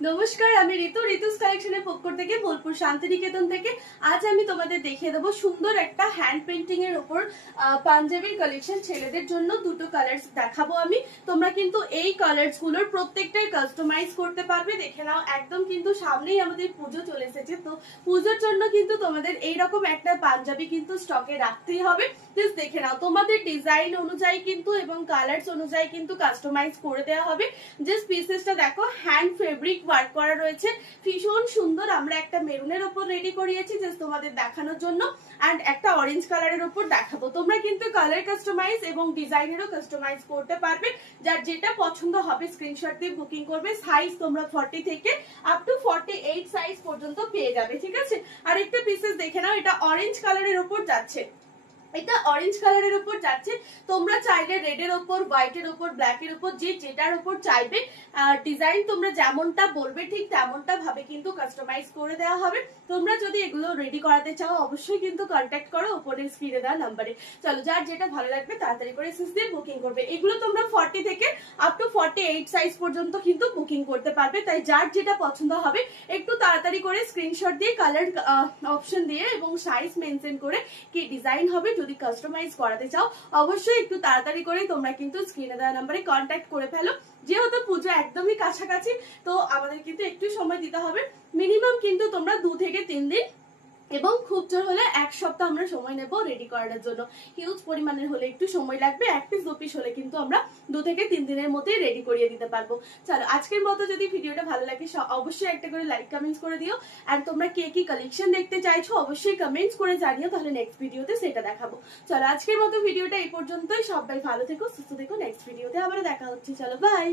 নমস্কার, আমি ঋতু ঋতুস কালেকশনের পক্ষ থেকে বোলপুর শান্তিনিকেতন থেকে আজ আমি তোমাদের দেখিয়ে দেবো সুন্দর একটা হ্যান্ড পেন্টিং এর উপর পাঞ্জাবির কালেকশন। ছেলেদের জন্য দুটো কালার্স দেখাবো আমি। তোমরা কিন্তু এই কালার্স গুলোর প্রত্যেকটাই কাস্টমাইজ করতে পারবে। দেখে নাও, একদম কিন্তু সামনেই আমাদের পুজো চলে এসেছে, তো পুজোর জন্য কিন্তু তোমাদের এইরকম একটা পাঞ্জাবি কিন্তু স্টকে রাখতেই হবে। জাস্ট দেখে নাও, তোমাদের ডিজাইন অনুযায়ী কিন্তু এবং কালার্স অনুযায়ী কিন্তু কাস্টমাইজ করে দেওয়া হবে। জাস্ট পিসেসটা দেখো, হ্যান্ড ফেব্রিক ওয়ার্ক করা রয়েছে, ভীষণ সুন্দর। আমরা একটা মেরুনের উপর রেডি করিয়েছি জাস্ট তোমাদের দেখানোর জন্য, এন্ড একটা অরেঞ্জ কালারের উপর দেখাবো। তোমরা কিন্তু কালার কাস্টমাইজ এবং ডিজাইনেরও কাস্টমাইজ করতে পারবে। যার যেটা পছন্দ হবে স্ক্রিনশট দিয়ে বুকিং করবে। সাইজ তোমরা 40 থেকে আপ টু 48 সাইজ পর্যন্ত পেয়ে যাবে, ঠিক আছে। আর একটা পিসেস দেখে নাও, এটা অরেঞ্জ কালারের উপর যাচ্ছে, এটা অরেঞ্জ কালারের উপর যাচ্ছে। তোমরা চাইলে রেডের উপর, হোয়াইটের উপর, ব্ল্যাকের উপর, যে যেটার উপর চাইবে ডিজাইন তোমরা যেমনটা বলবে ঠিক তেমনটা ভাবে কিন্তু কাস্টমাইজ করে দেওয়া হবে। তোমরা যদি এগুলো রেডি করাতে চাও অবশ্যই কিন্তু কন্ট্যাক্ট করো উপরের স্ক্রিনে দেওয়া নাম্বারে। চলো, যার যেটা ভালো লাগবে তাড়াতাড়ি করে এসএস দিয়ে বুকিং করবে। এগুলো তোমরা 40 থেকে আপ টু 48 সাইজ পর্যন্ত কিন্তু বুকিং করতে পারবে। তাই যার যেটা পছন্দ হবে একটু তাড়াতাড়ি করে স্ক্রিনশট দিয়ে কালার অপশন দিয়ে এবং সাইজ মেনশন করে কি ডিজাইন হবে যদি কাস্টমাইজ করাতে চাও অবশ্যই একটু তাড়াতাড়ি করে তোমরা কিন্তু স্ক্রিনে দেওয়া নাম্বারে কন্ট্যাক্ট করে ফেলো। যেহেতু পুজো একদমই কাছাকাছি, তো আমাদের কিন্তু একটু সময় দিতে হবে। মিনিমাম কিন্তু তোমরা 2 থেকে 3 দিন এবং খুব জোর হলে 1 সপ্তাহ আমরা সময় নেব রেডি করার জন্য। হিউজ পরিমাণের হলে একটু সময় লাগবে, 1 পিস 2 পিস হলে কিন্তু আমরা 2 থেকে 3 দিনের মধ্যেই রেডি করিয়ে দিতে পারবো। চলো, আজকের মতো যদি ভিডিওটা ভালো লাগে অবশ্যই একটা করে লাইক কমেন্টস করে দিও। আর তোমরা কে কি কালেকশন দেখতে চাইছো অবশ্যই কমেন্টস করে জানিও, তাহলে নেক্সট ভিডিওতে সেটা দেখাবো। চলো, আজকের মতো ভিডিওটা এই পর্যন্তই। সবাই ভালো থেকো, সুস্থ থেকো। নেক্সট ভিডিওতে আবার দেখা হচ্ছে। চলো, বাই।